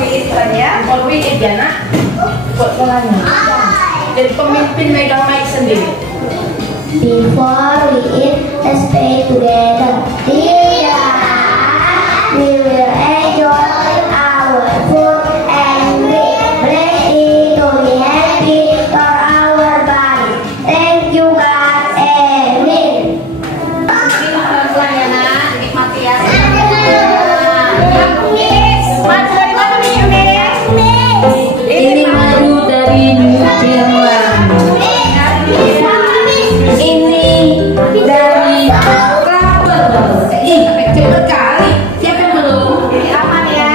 Kalau Wiit ya nak, buat polanya. Jadi pemimpin megang mic sendiri. Before we eat, let's pray together. Dear God, we will enjoy our food and we bless it to be happy for our body. Thank you God, amen. Pelan-pelan ya nak, nikmati ya. Ini madu dari Jerman. Ini dari Kraber. Ih, cepet kali. Siapa yang belum? Jadi aman ya.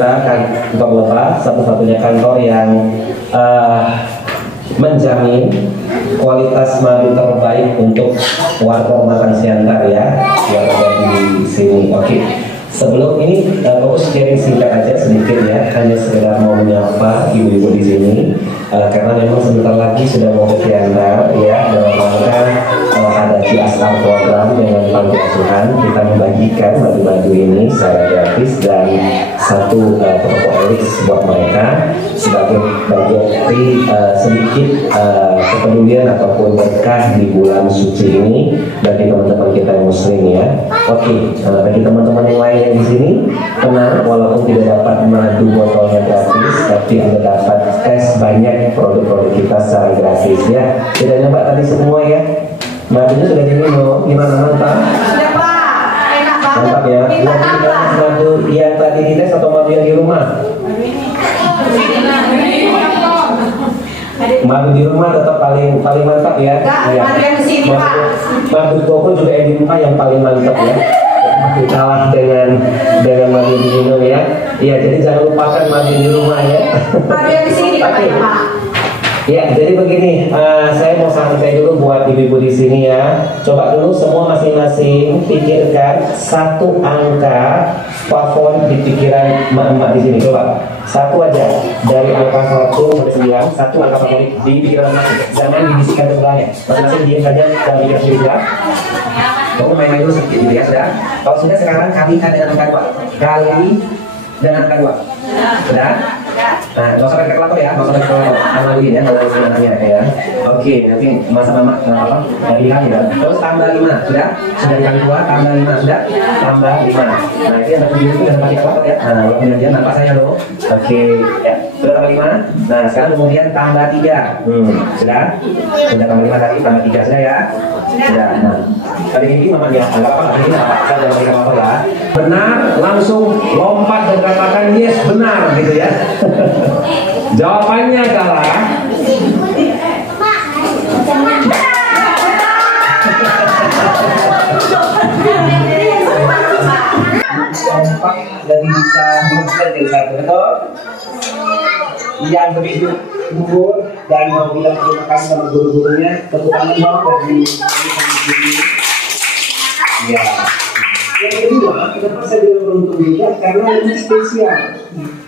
Kantor Lebah, satu-satunya kantor yang menjamin kualitas madu terbaik untuk warga makan siantar ya, warga di sini. Oke. Sebelum ini, fokus sharing singkat aja sedikit ya, hanya sekedar mau menyapa ibu-ibu di sini, karena memang sebentar lagi sudah mau ke Siantar ya, dalam rangka ada CSR program dengan panti asuhan, kita membagikan madu-madu ini secara gratis dan satu toko elis buat mereka sebagai bagian dari sedikit kepedulian ataupun berkah di bulan suci ini bagi teman-teman kita yang muslim ya. Oke, bagi teman-teman yang lain yang di sini, tenang, walaupun tidak dapat madu botolnya gratis, tapi Anda dapat tes banyak produk-produk kita secara gratis ya. Tidak nyoba tadi semua ya. Madunya sudah diminum, gimana, mantap? Sudah Pak, enak banget. Mantap ya. Madu yang tadi dites atau madu yang di rumah? Madu di rumah tetap paling mantap ya. Enggak, madu yang di sini Pak. Madu toko juga yang di rumah yang paling mantap ya. Masih kalah dengan madu di minum ya. Iya, jadi jangan lupakan madu di rumah ya. Madu yang di sini Pak. Ya, jadi begini, saya mau santai dulu buat ibu-ibu di sini ya. Coba dulu semua masing-masing pikirkan satu angka favorit di pikiran emak-emak di sini. Coba satu aja dari angka 1 sampai 9, satu angka favorit di pikiran emak. Jangan dibisikkan ke sebelahnya. Masing-masing diam saja dan pikir sendiri ya. Kamu main-main dulu sedikit gitu ya, sudah. Kalau sudah sekarang kalikan dengan angka 2. Kali dengan angka 2. Sudah? Nah, nggak usah pakai kalkulator ya, nggak usah pakai kalkulator. Analogin ya, analogin anaknya ya. Oke, nanti mama lihat ya. Terus tambah 5, sudah? Sudah dikali 2, tambah 5, sudah? Tambah 5. Nah, itu yang terdiri itu jangan pakai kalkulator ya. Nah, kemudian nampak saya loh. Oke, ya. Sudah tambah 5. Nah, sekarang kemudian tambah 3. Sudah? Sudah tambah 5 tadi, tambah 3 sudah ya? Sudah. Nah, tadi ini mama ya, anggap apa? Ini apa? Saya jangan pakai kalkulator ya. Benar, langsung lompat dan katakan yes, benar gitu ya. Jawabannya adalah empat dari bisa mengumpulkan jadi satu, betul? Yang lebih gugur dan mau bilang terima kasih sama guru-gurunya, tepuk tangan dong bagi ini. Ya. Yang kedua, kenapa saya bilang beruntung juga? Karena ini spesial.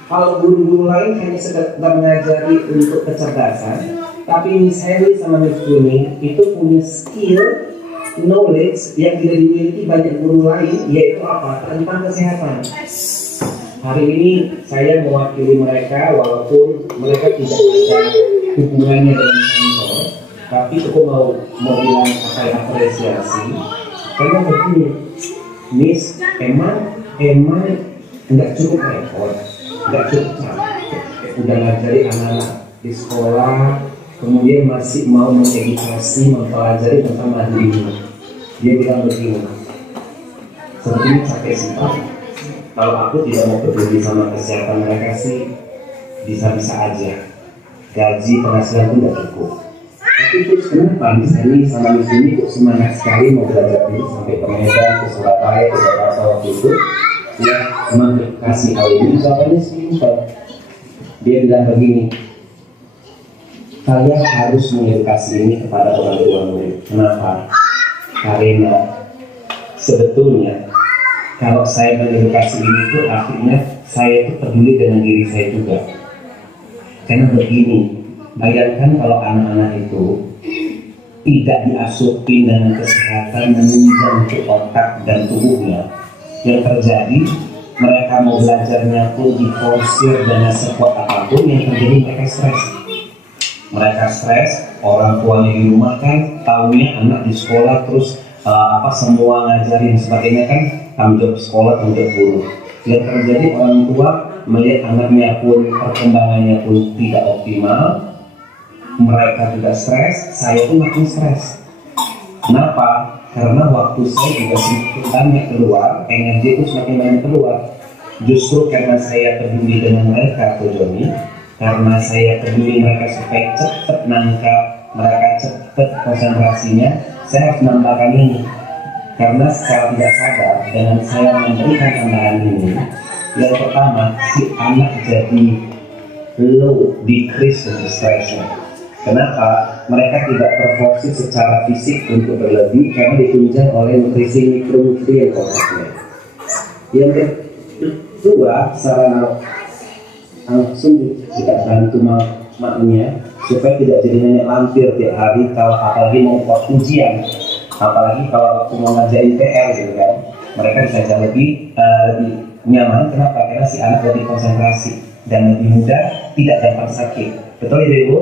Kalau guru-guru lain hanya sekedar mengajari untuk kecerdasan, tapi Miss Heli sama Miss Juni itu punya skill, knowledge yang tidak dimiliki banyak guru lain, yaitu apa? Tentang kesehatan. Hari ini saya mewakili mereka, walaupun mereka tidak ada hubungannya dengan kantor, tapi aku mau bilang apa yang apresiasi. Karena begini, Miss, emang nggak cukup repot, nggak cukup capek, udah ngajari anak-anak di sekolah, kemudian masih mau mengedukasi, mempelajari tentang mandiri. Dia bilang begini, sebenarnya capek sih Pak. Kalau aku tidak mau peduli sama kesehatan mereka sih, bisa-bisa aja. Gaji penghasilan pun nggak cukup. Tapi terus kenapa misalnya sama Miss ini kok semangat sekali mau belajar ini sampai ke Medan, ke Surabaya, ke Jakarta waktu itu? Ya, mengedukasi hal ini. Jawabannya simpel. Dia bilang begini, kalian harus mengedukasi ini kepada orang tua murid. Kenapa? Karena sebetulnya kalau saya mengedukasi ini itu artinya saya itu peduli dengan diri saya juga. Karena begini, bayangkan kalau anak-anak itu tidak diasupi dengan kesehatan menunjang ke otak dan tubuhnya, yang terjadi mereka mau belajarnya pun diforsir dengan sekuat apapun, yang terjadi mereka stres. Mereka stres, orang tuanya di rumah kan, taunya anak di sekolah terus semua ngajarin sebagainya kan, tanggung jawab sekolah, tanggung jawab guru. Yang terjadi orang tua melihat anaknya pun perkembangannya pun tidak optimal, mereka juga stres, saya pun makin stres. Kenapa? Karena waktu saya juga semakin banyak keluar, energi itu semakin banyak keluar. Justru karena saya peduli dengan mereka, Ko Joni, karena saya peduli mereka supaya cepat nangkap, mereka cepat konsentrasinya, saya harus menambahkan ini. Karena secara tidak sadar, dengan saya memberikan tambahan ini, yang pertama, si anak jadi low, decrease untuk stresnya. Kenapa? Mereka tidak terforsir secara fisik untuk berlebih karena ditunjang oleh nutrisi mikronutrien kontaknya. Yang kedua, secara langsung kita bantu maknya supaya tidak jadi nenek lampir tiap hari, kalau apalagi mau waktu ujian, apalagi kalau waktu mau ngerjain PR gitu kan, mereka bisa jauh lebih nyaman. Kenapa? Karena si anak lebih konsentrasi dan lebih mudah, tidak gampang sakit. Betul ya Ibu?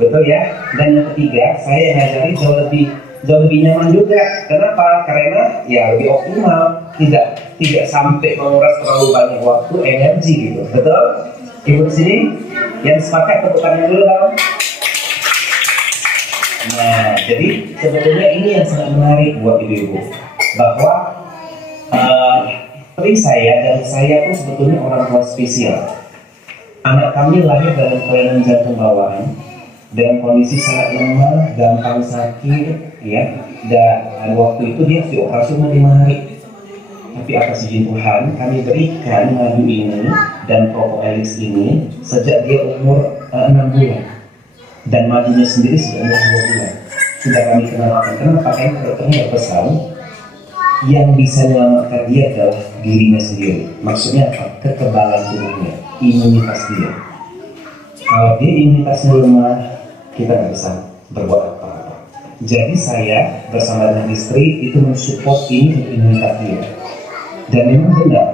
Betul ya. Dan yang ketiga, saya ngajari jauh lebih nyaman juga. Kenapa? Karena ya lebih optimal, tidak sampai menguras terlalu banyak waktu, energi gitu. Betul? Ibu di sini yang sepakat tepuk tangan dulu dong. Nah, jadi sebetulnya ini yang sangat menarik buat ibu-ibu, bahwa istri saya dan saya pun sebetulnya orang tua spesial. Anak kami lahir dalam kelainan jantung bawaan, dalam kondisi sangat lemah, gampang sakit, ya. Dan waktu itu dia dioperasi cuma 5 hari. Tapi atas izin Tuhan, kami berikan madu ini dan Propolis ini sejak dia umur 6 bulan. dan majunya sendiri sudah umur 2 bulan. Sudah kami kenalkan. Kenapa? Karena dokternya berpesan yang bisa menyelamatkan dia adalah dirinya sendiri. Maksudnya apa? Kekebalan tubuhnya, imunitas dia. Kalau dia imunitasnya lemah, kita nggak bisa berbuat apa-apa. Jadi saya bersama dengan istri itu mensupport ini untuk imunitas dia. Dan memang benar,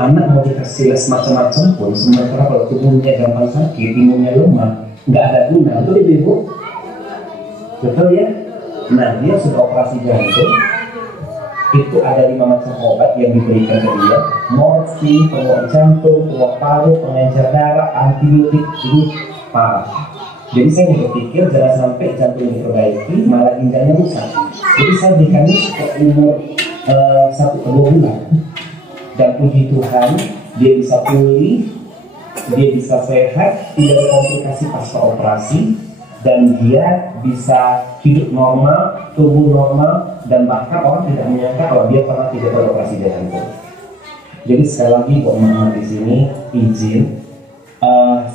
anak mau dikasih les macam-macam pun, sementara kalau tubuhnya gampang sakit, imunnya lemah, nggak ada guna. Betul ya Ibu? Betul ya? Nah, dia sudah operasi jantung, itu ada 5 macam obat yang diberikan ke dia, morfin, penguat jantung, penguat paru, pengencer darah, antibiotik, ini parah. Jadi saya berpikir jangan sampai jantung diperbaiki, malah ginjalnya rusak. Jadi saya berikannya sekitar umur 1-2 bulan. Dan puji Tuhan, dia bisa pulih, dia bisa sehat, tidak ada komplikasi pasca operasi, dan dia bisa hidup normal, tubuh normal, dan bahkan orang tidak menyangka kalau dia pernah tidak beroperasi jantung. Jadi sekali lagi buat mama di sini izin,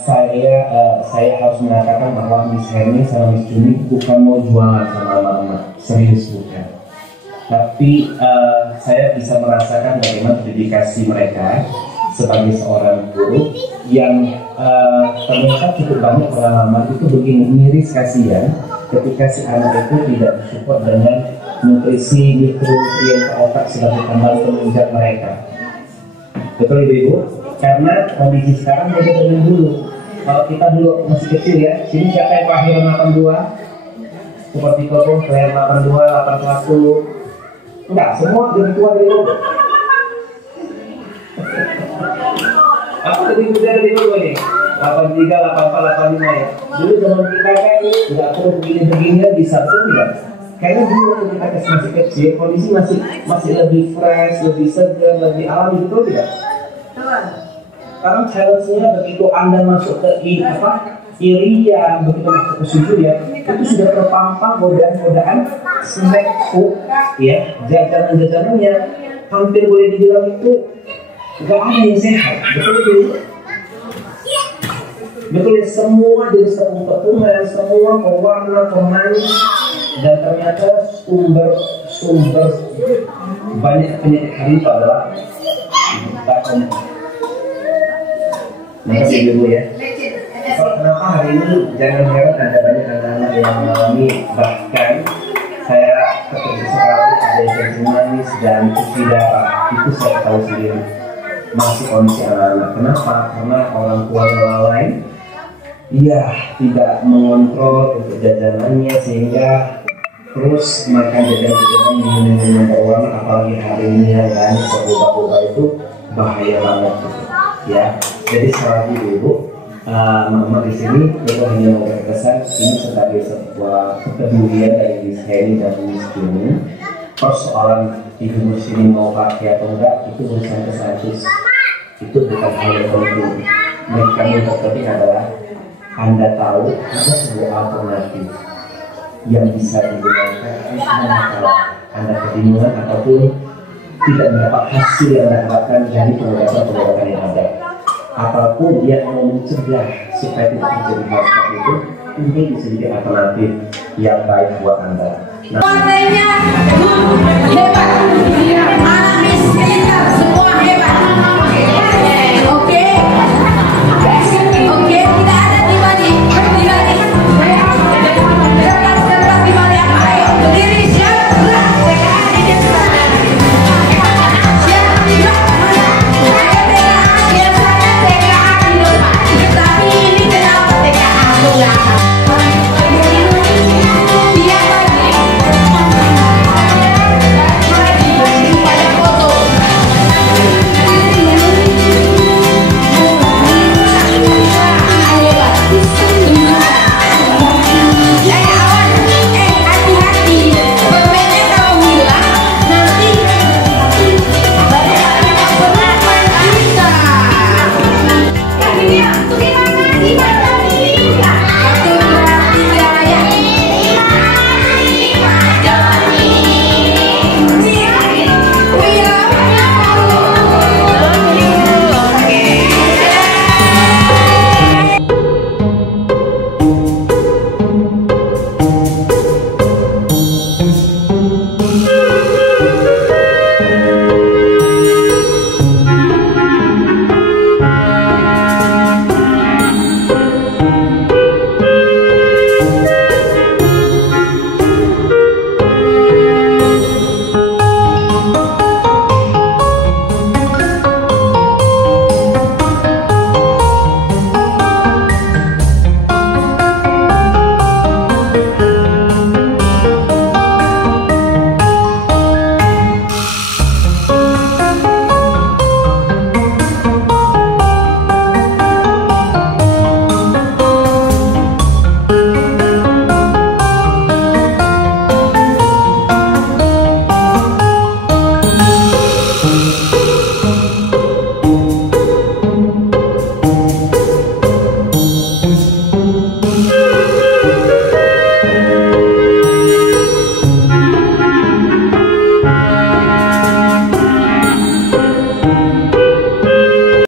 saya harus mengatakan bahwa Miss Hermi sama Miss Juni bukan mau jualan sama mama, serius bukan. Tapi saya bisa merasakan bagaimana dedikasi mereka sebagai seorang guru yang ternyata cukup banyak pengalaman. Itu begini, miris kasihan ketika si anak itu tidak disupport dengan nutrisi mikronutrien ke otak sebagai tambahan penunjang mereka. Betul Ibu? Karena kondisi sekarang beda dengan dulu. Kalau kita dulu masih kecil ya, sini siapa yang kelahiran 82? Seperti Koko, kelahiran 82, 81. Enggak, semua dari tua dari dulu. Aku lebih muda dari dulu nih, 83, 84, 85 ya. Dulu zaman kita kan nggak perlu begini-begini bisa, betul tidak? Karena dulu waktu kita masih kecil, kondisi masih lebih fresh, lebih segar, lebih alami, betul tidak? Sekarang challenge-nya begitu Anda masuk ke Irian, begitu masuk ke situ ya, itu sudah terpampang godaan-godaan snack food ya, jajanan-jajanannya hampir boleh dibilang itu nggak ada yang sehat, betul ya? Betul ya, semua dari tepung-tepungan, semua pewarna, pemanis, dan ternyata sumber banyak penyakit hari itu adalah takut. Makasih dulu ya. Kenapa hari ini jangan heran ada banyak anak-anak yang mengalami, bahkan saya ketika sekali ada infeksi manis dan cuci darah, itu saya tahu sendiri masih kondisi anak-anak. Kenapa? Karena orang tua lalai, tidak mengontrol untuk jajanannya sehingga terus makan jajanan minum-minum berwarna, apalagi hari ini kan obat-obat itu bahaya banget ya. Jadi sekali lagi Ibu, mama di sini kita hanya mau berkesan ini sebagai sebuah kepedulian dari Miss Heni dan Miss Juni. Persoalan ibu di sini mau pakai atau enggak itu urusan kesatus, itu bukan hal yang penting. Mereka yang terpenting adalah Anda tahu ada sebuah alternatif yang bisa digunakan kalau Anda kebingungan ataupun tidak mendapat hasil yang Anda harapkan dari pengobatan yang ada. Apapun yang mau mencegah supaya tidak terjadi hal seperti itu, ini bisa jadi alternatif yang baik buat Anda. Partainya hebat, anak miskin